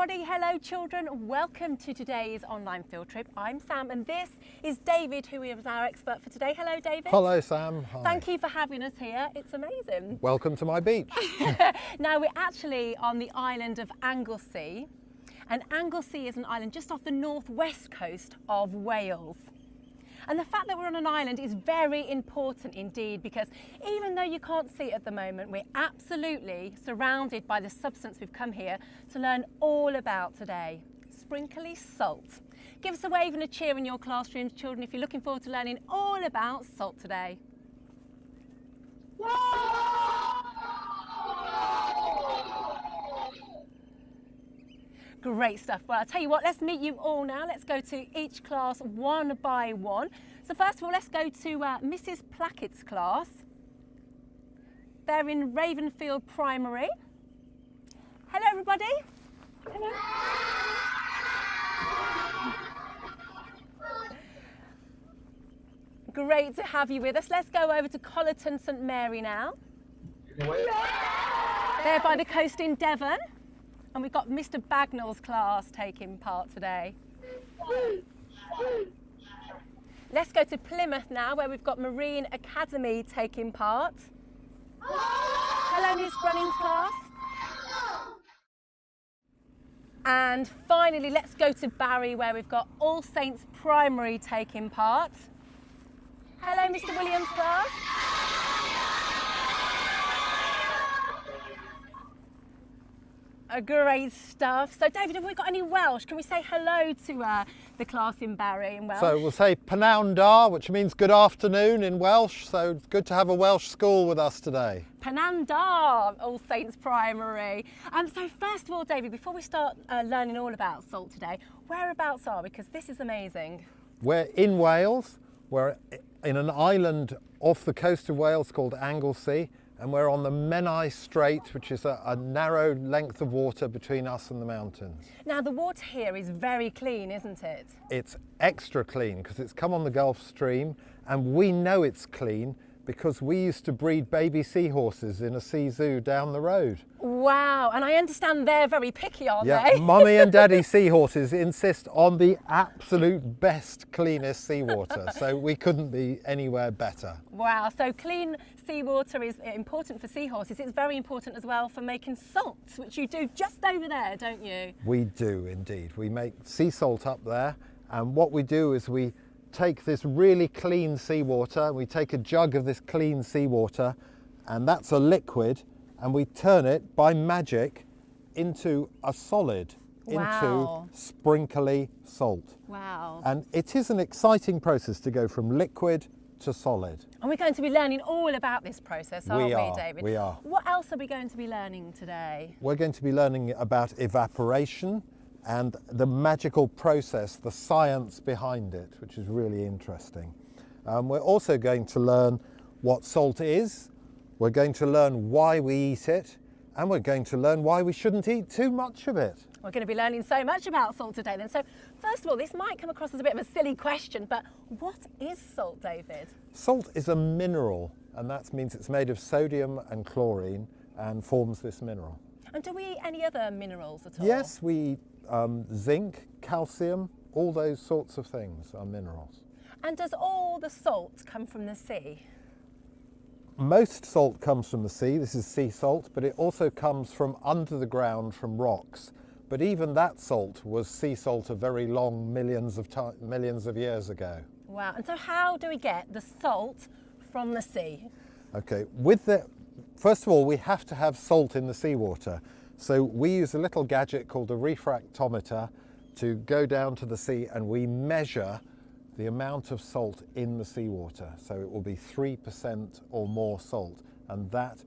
everybody, hello children, welcome to today's online field trip. I'm Sam and this is David, who is our expert for today. Hello David. Hello Sam. Hi. Thank you for having us here, it's amazing. Welcome to my beach. Now we're actually on the island of Anglesey, and Anglesey is an island just off the northwest coast of Wales. And the fact that we're on an island is very important indeed, because even though you can't see it at the moment, we're absolutely surrounded by the substance we've come here to learn all about today. Sprinkly salt. Give us a wave and a cheer in your classrooms, children, if you're looking forward to learning all about salt today. Great stuff. Well, I'll tell you what, let's meet you all now. Let's go to each class one by one. So first of all, let's go to Mrs. Plackett's class. They're in Ravenfield Primary. Hello, everybody. Hello. Great to have you with us. Let's go over to Collerton St Mary now. They're by the coast in Devon. And we've got Mr. Bagnall's class taking part today. Let's go to Plymouth now, where we've got Marine Academy taking part. Hello, Miss Brunning's class. And finally, let's go to Barry, where we've got All Saints Primary taking part. Hello, Mr. Williams' class. Great stuff. So David, have we got any Welsh? Can we say hello to the class in Barry in Welsh? So we'll say Pnawn da, which means good afternoon in Welsh. So it's good to have a Welsh school with us today. Pnawn da, All Saints Primary. So first of all, David, before we start learning all about salt today, whereabouts are we? Because this is amazing. We're in Wales. We're in an island off the coast of Wales called Anglesey. And we're on the Menai Strait, which is a narrow length of water between us and the mountains. Now the water here is very clean, isn't it? It's extra clean because it's come on the Gulf Stream, and we know it's clean because we used to breed baby seahorses in a sea zoo down the road. Wow, and I understand they're very picky, aren't they? Yeah, Mummy and Daddy seahorses insist on the absolute best, cleanest seawater, so we couldn't be anywhere better. Wow, so clean seawater is important for seahorses. It's very important as well for making salts, which you do just over there, don't you? We do indeed. We make sea salt up there, and what we do is we take this really clean seawater, we take a jug of this clean seawater, and that's a liquid, and we turn it by magic into a solid, wow, into sprinkly salt. Wow. And it is an exciting process to go from liquid to solid. And we're going to be learning all about this process, aren't we, David? We are. What else are we going to be learning today? We're going to be learning about evaporation and the magical process, the science behind it, which is really interesting. We're also going to learn what salt is, we're going to learn why we eat it, and we're going to learn why we shouldn't eat too much of it. We're going to be learning so much about salt today then. So first of all, this might come across as a bit of a silly question, but what is salt, David? Salt is a mineral, and that means it's made of sodium and chlorine and forms this mineral. And do we eat any other minerals at all? Yes, we eat zinc, calcium, all those sorts of things are minerals. And does all the salt come from the sea? Most salt comes from the sea, this is sea salt, but it also comes from under the ground from rocks. But even that salt was sea salt a very long millions of years ago. Wow, and so how do we get the salt from the sea? Okay, first of all, we have to have salt in the seawater. So we use a little gadget called a refractometer to go down to the sea, and we measure the amount of salt in the seawater. So it will be 3% or more salt, and that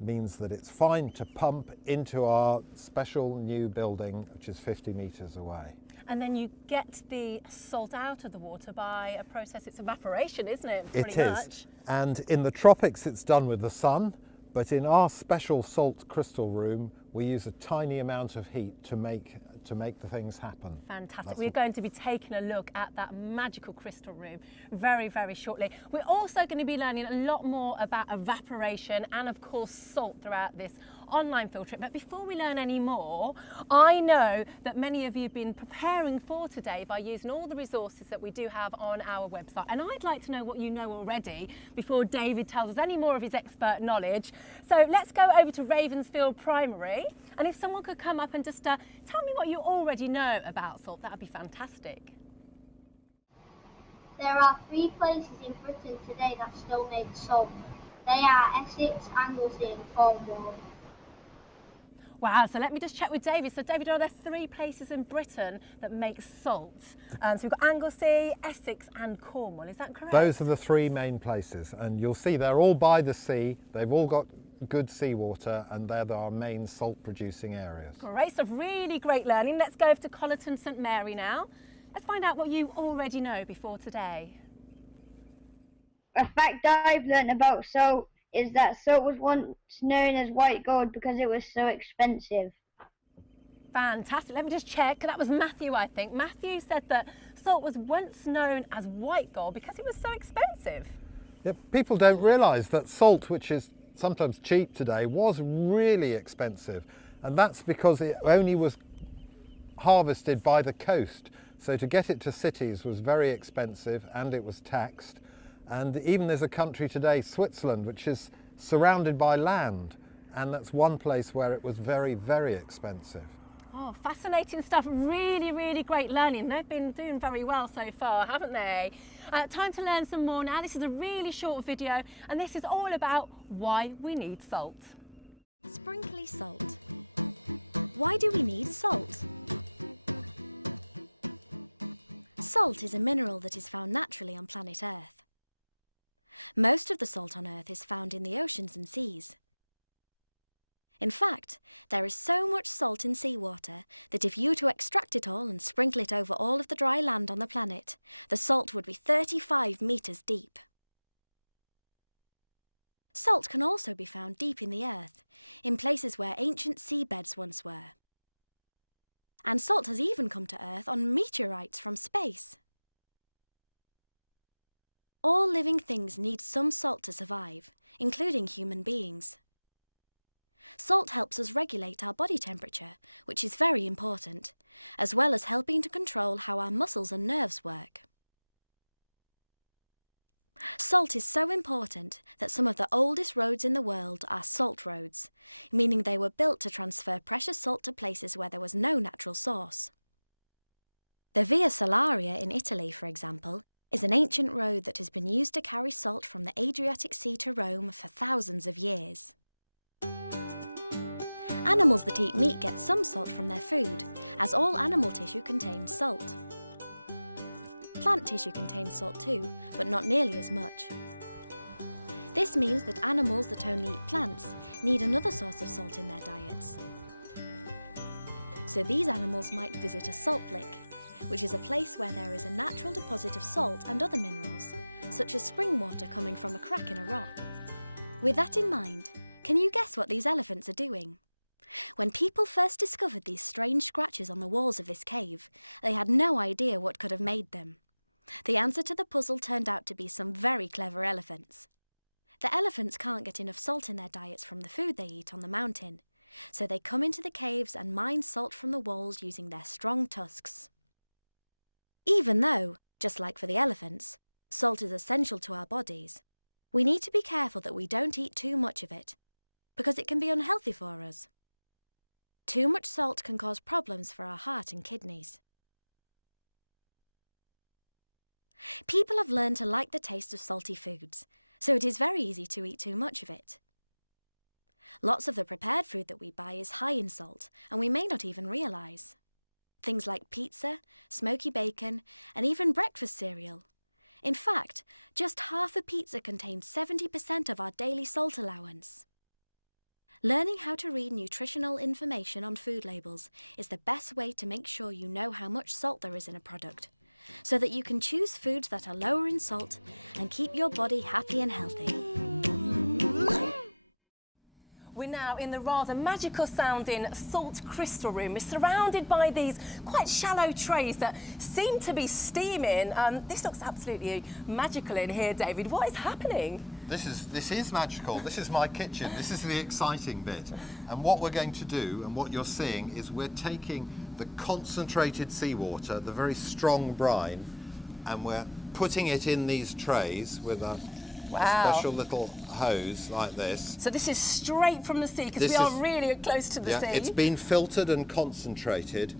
means that it's fine to pump into our special new building, which is 50 metres away. And then you get the salt out of the water by a process, it's evaporation, isn't it? It is. And in the tropics it's done with the sun, but in our special salt crystal room we use a tiny amount of heat to make the things happen. Fantastic. We're going to be taking a look at that magical crystal room very, very shortly. We're also going to be learning a lot more about evaporation and of course salt throughout this online field trip. But before we learn any more, I know that many of you have been preparing for today by using all the resources that we do have on our website. And I'd like to know what you know already before David tells us any more of his expert knowledge. So let's go over to Ravensfield Primary. And if someone could come up and just tell me what you already know about salt, that would be fantastic. There are 3 places in Britain today that still make salt. They are Essex, Anglesey and Cornwall. Wow, so let me just check with David. So David, are there 3 places in Britain that make salt? So we've got Anglesey, Essex and Cornwall, is that correct? Those are the 3 main places, and you'll see they're all by the sea. They've all got good seawater, and they're our main salt producing areas. Great stuff, really great learning. Let's go over to Collerton St Mary now. Let's find out what you already know before today. A fact I've learnt about salt is that salt was once known as white gold because it was so expensive. Fantastic. Let me just check. That was Matthew, I think. Matthew said that salt was once known as white gold because it was so expensive. Yeah, people don't realise that salt, which is sometimes cheap today, was really expensive, and that's because it only was harvested by the coast. So to get it to cities was very expensive and it was taxed. And even there's a country today, Switzerland, which is surrounded by land, and that's one place where it was very, very expensive. Oh, fascinating stuff. Really, really great learning. They've been doing very well so far, haven't they? Time to learn some more now. This is a really short video, and this is all about why we need salt. Sprinkly salt. Why do we need salt? Salt is a mineral that is found naturally on planet Earth. Most of the salt on Earth is found in the oceans and seas. In fact, there is so much salt in seawater that if you were to extract it all and sprinkle it over all of the dry land on the planet, the salt would be 35 metres deep. Salt can also be found deep in the earth, in places where ancient seabeds once were. And salt has even come to Earth on meteorites from space. All living things need some salt to survive, including human beings. Salt helps us regulate our body temperature, which is very important, as well as helping to control how our muscles and nerves work. Salt is so important that some of the oldest roads in the world are salt roads, meaning they were built to transfer precious salt to places where there was no natural source. The Via Salaria in Italy, for example, is an ancient road that has been used to carry salt from the Adriatic Sea to Rome for thousands of years. Animals that eat meat get some salt from their food, as all animal tissue contains salt. Plant tissue contains salt too, but not nearly as much. This means that animals that only eat plants need another source of salt in their diets. So these animals might visit a salt lick, which is a place where there is a natural deposit of salt and other minerals, such as spring water coming from a crack in a rock. With that in mind, can you guess what these elephants are doing? When people first discovered these strange scratches on the walls of this cave, they had no idea what could have made them. The answer to the puzzle turned out to be some very clever elephants. The elephants can't get enough salt in their diets from the food they eat on the mountain, so they come into the caves and mine salt from the walls using their strong tusks. Even though, just like for the elephants, salt is essential to our bodies, we need to be careful that we don't eat too much of it, because it can be unhealthy for us. Too much salt can cause problems for our heart and kidneys. People have learned to like the taste of salty foods, so it is very easy to eat too much of it. Lots of the prepared food that we buy is high in salt, and we may not even realise. Things like pizza, smoky bacon, and even breakfast cereal. In fact, just half a pizza contains 70% of our daily salt allowance. Learning how to read nutritional information on food labels is the best way to make sure you know how much salt there is in a product, so that you can choose foods that are lower in salt and keep your body happy and healthy. We're now in the rather magical sounding salt crystal room. We're surrounded by these quite shallow trays that seem to be steaming. This looks absolutely magical in here, David. What is happening? This is magical. This is my kitchen. This is the exciting bit. And what we're going to do, and what you're seeing, is we're taking the concentrated seawater, the very strong brine, and we're putting it in these trays with a special little hose like this. So this is straight from the sea, because we are really close to the sea. It's been filtered and concentrated,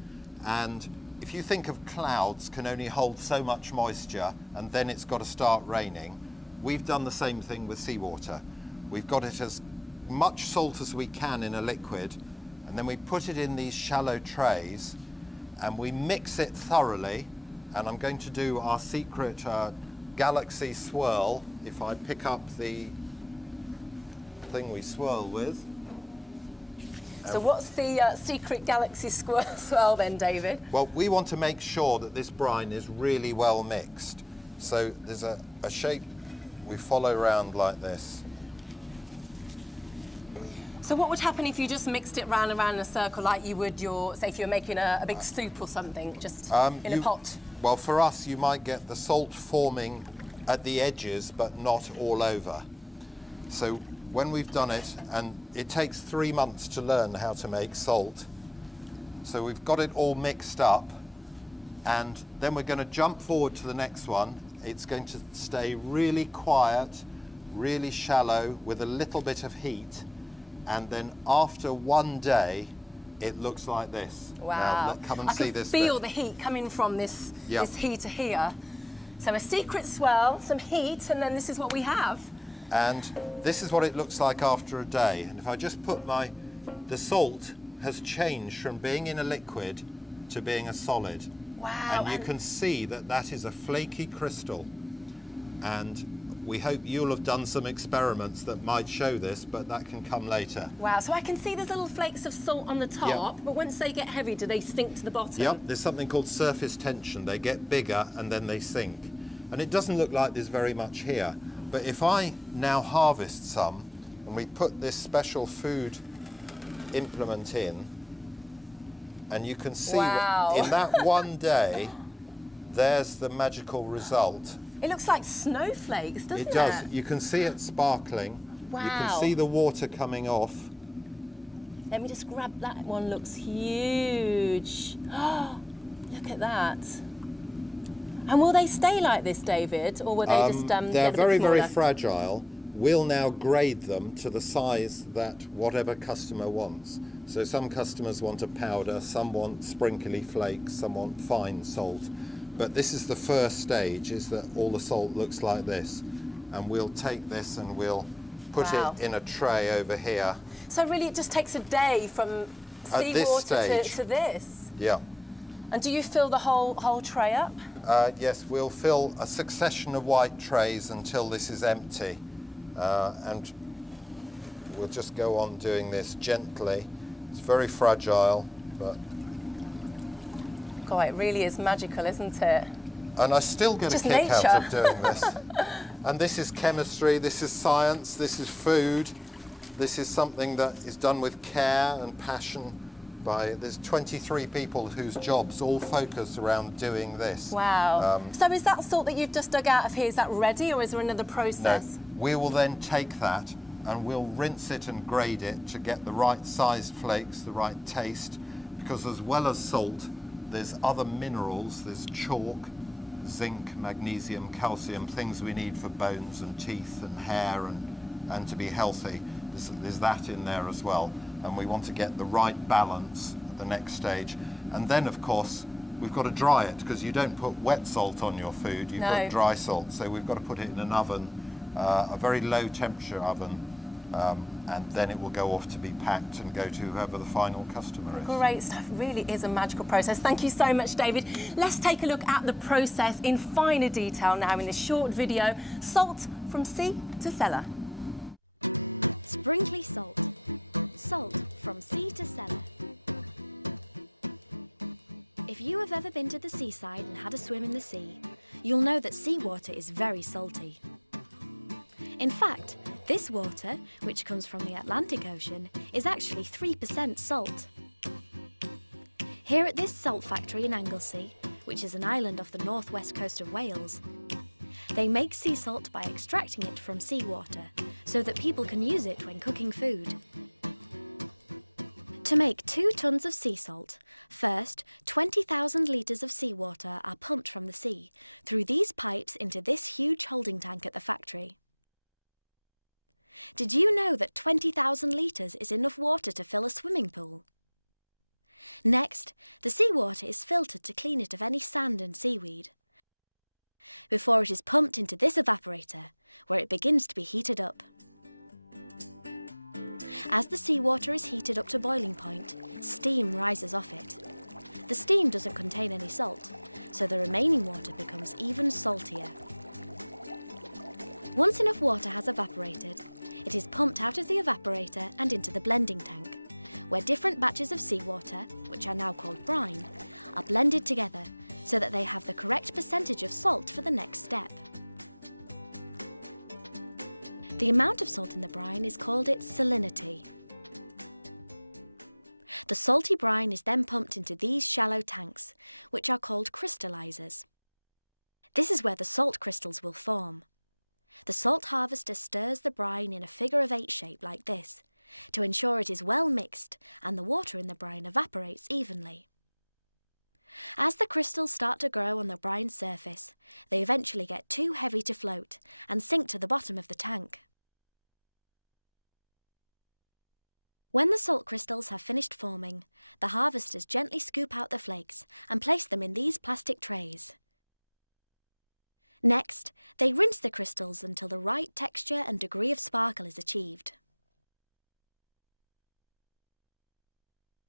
and if you think of clouds can only hold so much moisture and then it's got to start raining, we've done the same thing with seawater. We've got it as much salt as we can in a liquid, and then we put it in these shallow trays and we mix it thoroughly. And I'm going to do our secret Galaxy swirl. If I pick up the thing we swirl with. So what's the secret Galaxy swirl then, David? Well, we want to make sure that this brine is really well mixed. So there's a shape we follow around like this. So what would happen if you just mixed it round and round in a circle, like you would say if you were making a big soup or something, just in a pot? Well, for us, you might get the salt forming at the edges, but not all over. So when we've done it, and it takes 3 months to learn how to make salt, so we've got it all mixed up, and then we're going to jump forward to the next one. It's going to stay really quiet, really shallow, with a little bit of heat, and then after 1 day, it looks like this. Wow. Now, come and see this. I can feel the heat coming from this heater here. So a secret swirl, some heat, and then this is what we have. And this is what it looks like after a day. And if I just put the salt has changed from being in a liquid to being a solid. Wow. And you can see that that is a flaky crystal. And we hope you'll have done some experiments that might show this, but that can come later. Wow, so I can see there's little flakes of salt on the top, but once they get heavy, do they sink to the bottom? Yep, there's something called surface tension. They get bigger and then they sink. And it doesn't look like there's very much here. But if I now harvest some, and we put this special food implement in, and you can see in that 1 day, there's the magical result. It looks like snowflakes, doesn't it? It does. You can see it sparkling. Wow. You can see the water coming off. Let me just grab that one. Looks huge. Oh, look at that. And will they stay like this, David, or will they just they're very, very fragile. We'll now grade them to the size that whatever customer wants. So some customers want a powder, some want sprinkly flakes, some want fine salt. But this is the first stage, is that all the salt looks like this. And we'll take this and we'll put it in a tray over here. So really it just takes a day from seawater to this? Yeah. And do you fill the whole tray up? Yes, we'll fill a succession of white trays until this is empty. And we'll just go on doing this gently. It's very fragile, but... God, it really is magical, isn't it? And I still get a kick out of doing this. And this is chemistry, this is science, this is food. This is something that is done with care and passion. There's 23 people whose jobs all focus around doing this. Wow. So is that salt that you've just dug out of here, is that ready, or is there another process? No. We will then take that and we'll rinse it and grade it to get the right sized flakes, the right taste, because as well as salt, there's other minerals, there's chalk, zinc, magnesium, calcium, things we need for bones and teeth and hair and to be healthy. There's that in there as well. And we want to get the right balance at the next stage. And then, of course, we've got to dry it, because you don't put wet salt on your food, you put dry salt. So we've got to put it in an oven, a very low temperature oven, and then it will go off to be packed and go to whoever the final customer is. Great stuff. Really is a magical process. Thank you so much, David. Let's take a look at the process in finer detail now in this short video. Salt from sea to cellar. Sprinkly salt. Salt from sea to cellar. If you have ever been to the seaside and had a swim in the sea, you'll know that seawater is very salty. In fact, this water, which comes from the Atlantic Ocean, is actually 3% salt. Here at this salt factory in Anglesey, which is an island off the northwest coast of Wales, They make sea salt by extracting it from seawater, so that people can use it when cooking food. To make 2 tons of sea salt, first 20,000 litres of seawater are pumped from the sea through these pipes into this huge holding tank at the factory. Did you know that 20,000 litres is enough water to fill a swimming pool? Next, the seawater is filtered to clean it of any sand and seaweed, before it is pumped into this evaporator, where it begins to be heated up. As the seawater is heated up to boiling point, steam rises off it. The steam doesn't contain any salt, so the remaining water becomes even saltier. Once enough water has evaporated, it is pumped out of the evaporator and into the blending tank, where different batches of seawater, which are now called brine, are blended together so that they have the correct percentage of salt for the next step. The amount of salt in the brine is called its salinity. The salty brine is then pumped into these shallow tanks, which are called crystallizers. This is where the salt crystals will form. The salt harvester stirs the brine in a figure of 8 shape like this, to ensure it is well mixed and the water in the brine evaporates evenly. As the crystals start to grow on the brine's surface, they eventually get too heavy to float and sink to the bottom of the tank. When the salt crystals have finished forming, the harvesters gently scoop out the flakes and place them in these plastic trays. Next, they rinse the crystals until the right texture and degree of sparkle is achieved.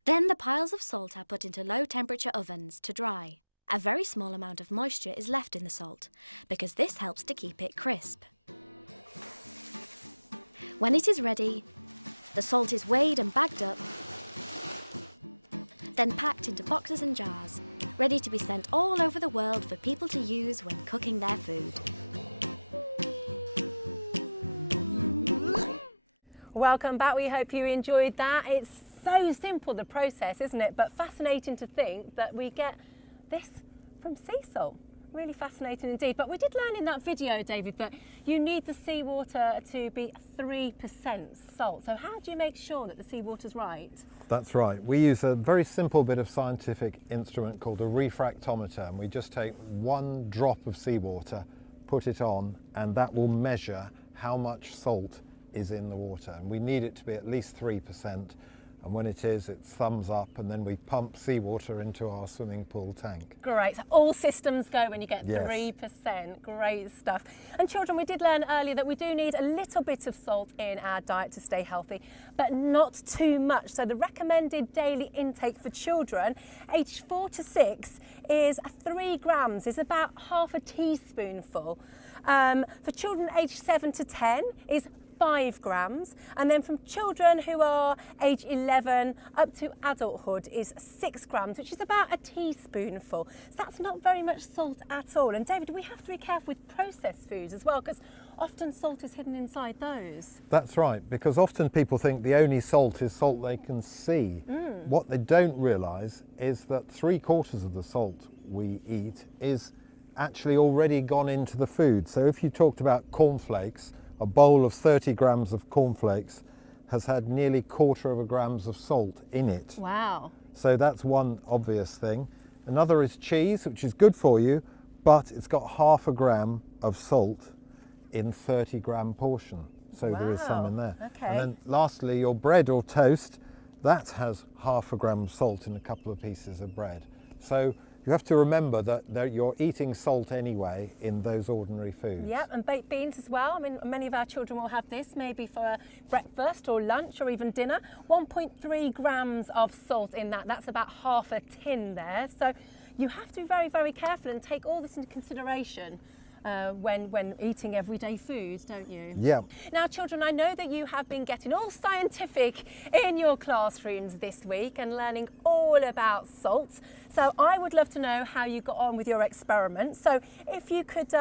Then the piles of salt are put into low-temperature ovens to dry. A very small amount of moisture is left in the salt, because this helps to keep it crisp. When it is ready, the salt is weighed and bagged up, then packed into boxes and jars, ready to be sent all over the world for people to use when cooking their food. Welcome back. We hope you enjoyed that. It's so simple, the process, isn't it? But fascinating to think that we get this from sea salt. Really fascinating indeed. But we did learn in that video, David, that you need the seawater to be 3% salt. So how do you make sure that the seawater's right? That's right. We use a very simple bit of scientific instrument called a refractometer, and we just take 1 drop of seawater, put it on, and that will measure how much salt is in the water. And we need it to be at least 3%. And when it is, it's thumbs up, and then we pump seawater into our swimming pool tank. Great, so all systems go when you get Yes. 3%, great stuff. And children, we did learn earlier that we do need a little bit of salt in our diet to stay healthy, but not too much. So the recommended daily intake for children aged 4 to 6 is 3 grams, is about half a teaspoonful. For children aged 7 to 10 is 5 grams, and then from children who are age 11 up to adulthood is 6 grams, which is about a teaspoonful. So that's not very much salt at all. And David, we have to be careful with processed foods as well, because often salt is hidden inside those. That's right, because often people think the only salt is salt they can see. What they don't realise is that 3/4 of the salt we eat is actually already gone into the food. So if you talked about cornflakes, a bowl of 30 grams of cornflakes has had nearly 1/4 grams of salt in it. Wow. So that's one obvious thing. Another is cheese, which is good for you, but it's got 1/2 gram of salt in 30-gram portion. So there is some in there. Okay. And then lastly, your bread or toast, that has 1/2 gram of salt in a couple of pieces of bread. So you have to remember that you're eating salt anyway in those ordinary foods. Yep, and baked beans as well. I mean, many of our children will have this maybe for breakfast or lunch or even dinner. 1.3 grams of salt in that. That's about half a tin there. So you have to be very, very careful and take all this into consideration when eating everyday food, don't you? Yeah. Now, children, I know that you have been getting all scientific in your classrooms this week and learning all about salt. So I would love to know how you got on with your experiment. So if you could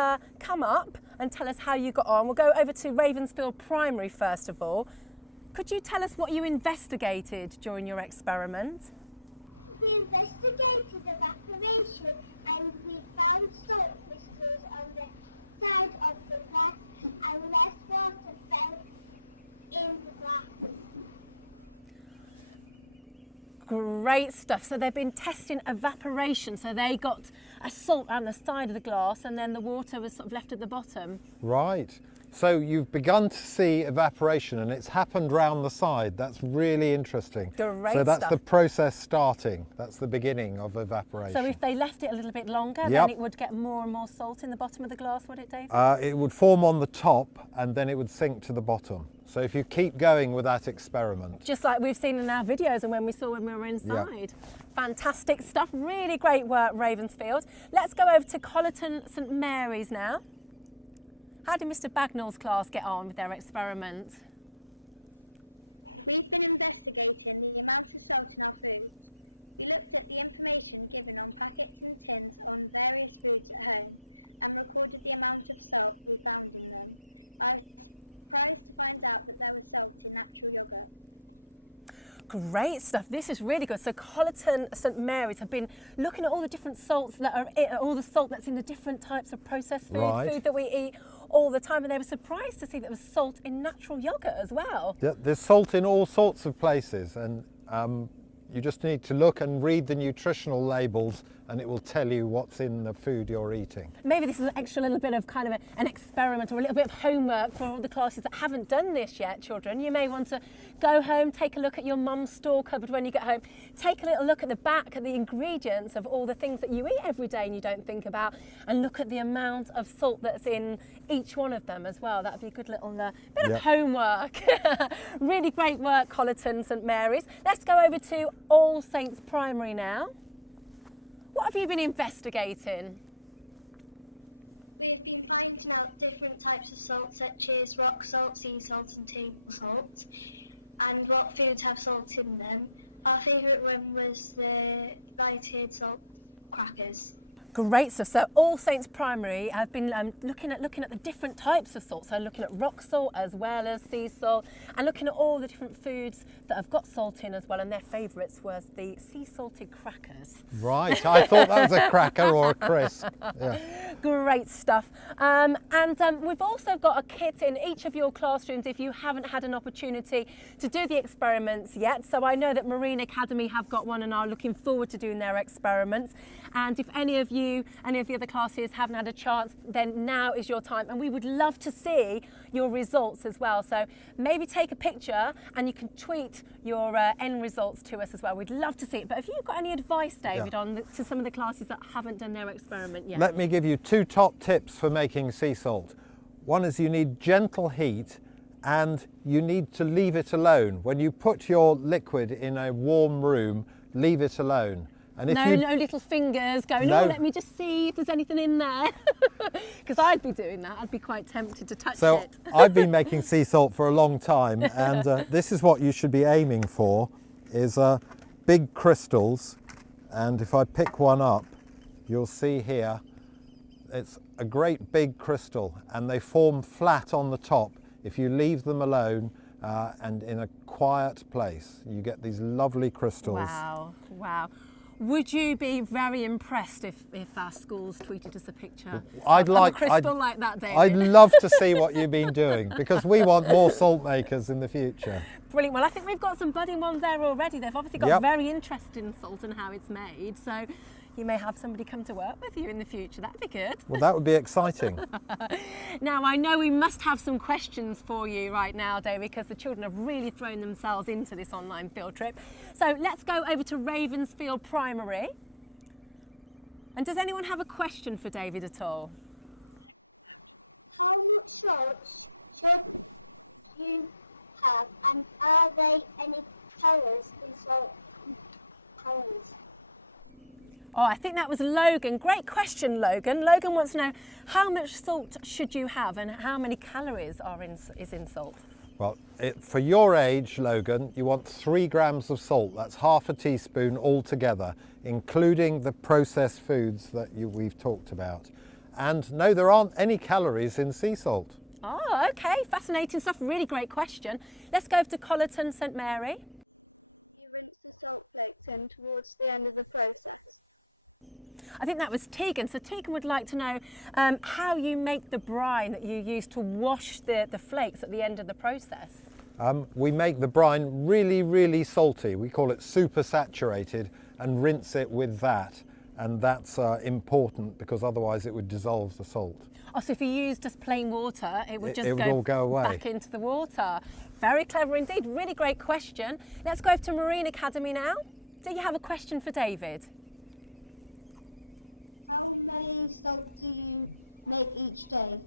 come up and tell us how you got on. We'll go over to Ravensfield Primary first of all. Could you tell us what you investigated during your experiment? We investigated evaporation and we found salt crystals on the outside of the glass and less water fell in the glass. Great stuff. So they've been testing evaporation. So they got a salt on the side of the glass and then the water was sort of left at the bottom. Right. So you've begun to see evaporation and it's happened round the side. That's really interesting. Great So that's stuff. the process starting. That's the beginning of evaporation. So if they left it a little bit longer, Yep. then it would get more and more salt in the bottom of the glass, would it, David? It would form on the top and then it would sink to the bottom. So if you keep going with that experiment. Just like we've seen in our videos and when we saw when we were inside. Fantastic stuff. Really great work, Ravensfield. Let's go over to Colleton St Mary's now. How did Mr Bagnall's class get on with their experiment? We've been investigating the amount of salt in our foods. We looked at the information given on packets and tins on various foods at home and recorded the amount of salt we found in them. I was surprised to find out that there was salt in natural yoghurt. Great stuff. This is really good. So Colleton St Mary's have been looking at all the different salts that are all the salt that's in the different types of processed food, Right. food that we eat all the time, and they were surprised to see that there was salt in natural yoghurt as well. Yeah, there's salt in all sorts of places and you just need to look and read the nutritional labels and it will tell you what's in the food you're eating. Maybe this is an extra little bit of kind of an experiment or a little bit of homework for all the classes that haven't done this yet, children. You may want to go home, take a look at your mum's store cupboard when you get home, take a little look at the back at the ingredients of all the things that you eat every day and you don't think about, and look at the amount of salt that's in each one of them as well. That'd be a good little bit of homework. Really great work, Colleton St Mary's. Let's go over to All Saints Primary now. What have you been investigating? We have been finding out different types of salt, such as rock salt, sea salt and table salt, and what foods have salt in them. Our favourite one was the lighted salt crackers. Great stuff. So All Saints Primary have been looking at the different types of salt. So looking at rock salt as well as sea salt, and looking at all the different foods that have got salt in as well. And their favourites was the sea salted crackers. Right, I thought that was a cracker or a crisp. Yeah. Great stuff. We've also got a kit in each of your classrooms if you haven't had an opportunity to do the experiments yet. So I know that Marine Academy have got one and are looking forward to doing their experiments. And if any of the other classes haven't had a chance, then now is your time. And we would love to see your results as well. So maybe take a picture and you can tweet your end results to us as well. We'd love to see it. But have you got any advice, David, to some of the classes that haven't done their experiment yet? Let me give you two top tips for making sea salt. One is you need gentle heat and you need to leave it alone. When you put your liquid in a warm room, leave it alone. And if no little fingers going, oh, let me just see if there's anything in there. Because I'd be doing that. I'd be quite tempted to touch So it. I've been making sea salt for a long time, and this is what you should be aiming for, is big crystals. And if I pick one up, you'll see here, it's a great big crystal, and they form flat on the top. If you leave them alone and in a quiet place, you get these lovely crystals. Wow, wow. Would you be very impressed if our schools tweeted us a picture of a crystal like that, David? I'd love to see what you've been doing, because we want more salt makers in the future. Brilliant. Well, I think we've got some budding ones there already. They've obviously got very interested in salt and how it's made. So you may have somebody come to work with you in the future. That'd be good. Well, that would be exciting. Now, I know we must have some questions for you right now, David, because the children have really thrown themselves into this online field trip. So let's go over to Ravensfield Primary. And does anyone have a question for David at all? How much salt should you have, and are there any calories in salt? Calories. Oh, I think that was Logan. Great question, Logan. Logan wants to know, how much salt should you have and how many calories is in salt? Well, for your age, Logan, you want 3 grams of salt. That's half a teaspoon altogether, including the processed foods that we've talked about. And no, there aren't any calories in sea salt. Oh, okay. Fascinating stuff. Really great question. Let's go over to Colleton St Mary. You rinse the salt flakes in towards the end of the process. I think that was Tegan. So Tegan would like to know how you make the brine that you use to wash the flakes at the end of the process. We make the brine really, really salty. We call it super saturated and rinse it with that. And that's important because otherwise it would dissolve the salt. Oh, so if you use just plain water, it would just all go away. Back into the water. Very clever indeed. Really great question. Let's go over to Marine Academy now. Do you have a question for David? How many salt do you make each day?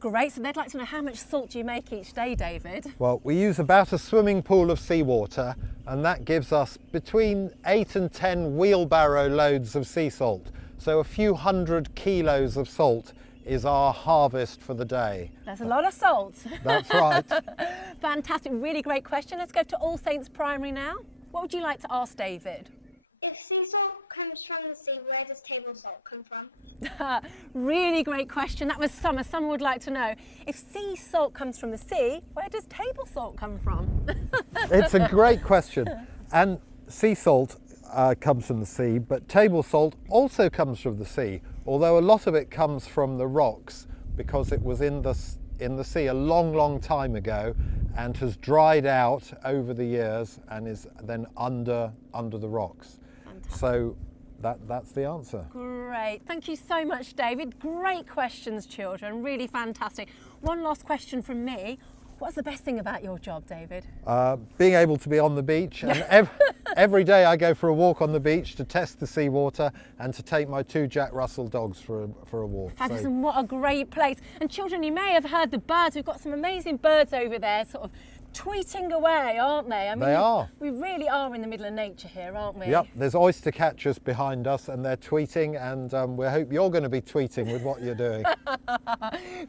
Great, so they'd like to know how much salt do you make each day, David? Well, we use about a swimming pool of seawater, and that gives us between 8 and 10 wheelbarrow loads of sea salt. So a few hundred kilos of salt is our harvest for the day. That's a lot of salt. That's right. Fantastic, really great question. Let's go to All Saints Primary now. What would you like to ask David? If sea salt comes from the sea, where does table salt come from? Really great question. That was Summer. Summer would like to know, if sea salt comes from the sea, where does table salt come from? It's a great question. And sea salt comes from the sea, but table salt also comes from the sea, although a lot of it comes from the rocks because it was in the sea a long, long time ago and has dried out over the years and is then under the rocks. Fantastic. So that's the answer. Great. Thank you so much, David. Great questions, children. Really fantastic. One last question from me. What's the best thing about your job, David? Being able to be on the beach. And every day I go for a walk on the beach to test the seawater and to take my 2 Jack Russell dogs for a walk. Fabulous, and what a great place. And children, you may have heard the birds. We've got some amazing birds over there sort of tweeting away, aren't they? I mean, they are. We really are in the middle of nature here, aren't we? Yep, there's oyster catchers behind us and they're tweeting, and we hope you're going to be tweeting with what you're doing.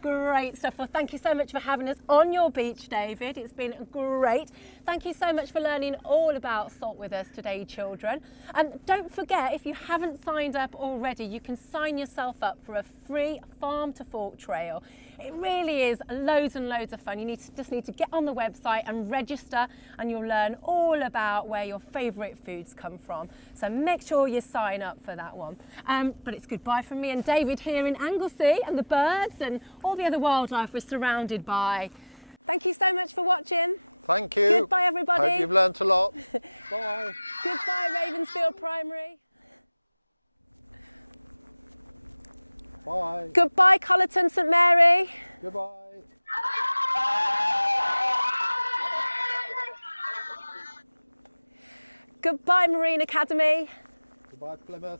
Great stuff. Well, thank you so much for having us on your beach, David. It's been great. Thank you so much for learning all about salt with us today, children. And don't forget, if you haven't signed up already, you can sign yourself up for a free farm to fork trail. It really is loads and loads of fun. You just need to get on the website and register, and you'll learn all about where your favourite foods come from. So make sure you sign up for that one. But it's goodbye from me and David here in Anglesey, and the birds and all the other wildlife we're surrounded by. Thank you so much for watching. Thank you. Goodbye, everybody. Hope you've learnt a lot. Bye. Goodbye, Ravensfield Primary. Bye. Goodbye, Collerton St Mary. Goodbye. Goodbye, Marine Academy. Goodbye, Plymouth.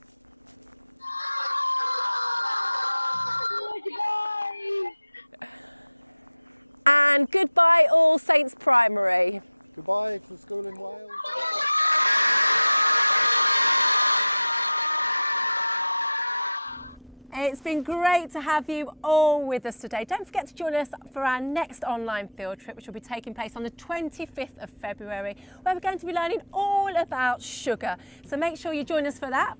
And goodbye, All Saints Primary. Goodbye to school in Wales. It's been great to have you all with us today. Don't forget to join us for our next online field trip, which will be taking place on the 25th of February, where we're going to be learning all about sugar. So make sure you join us for that.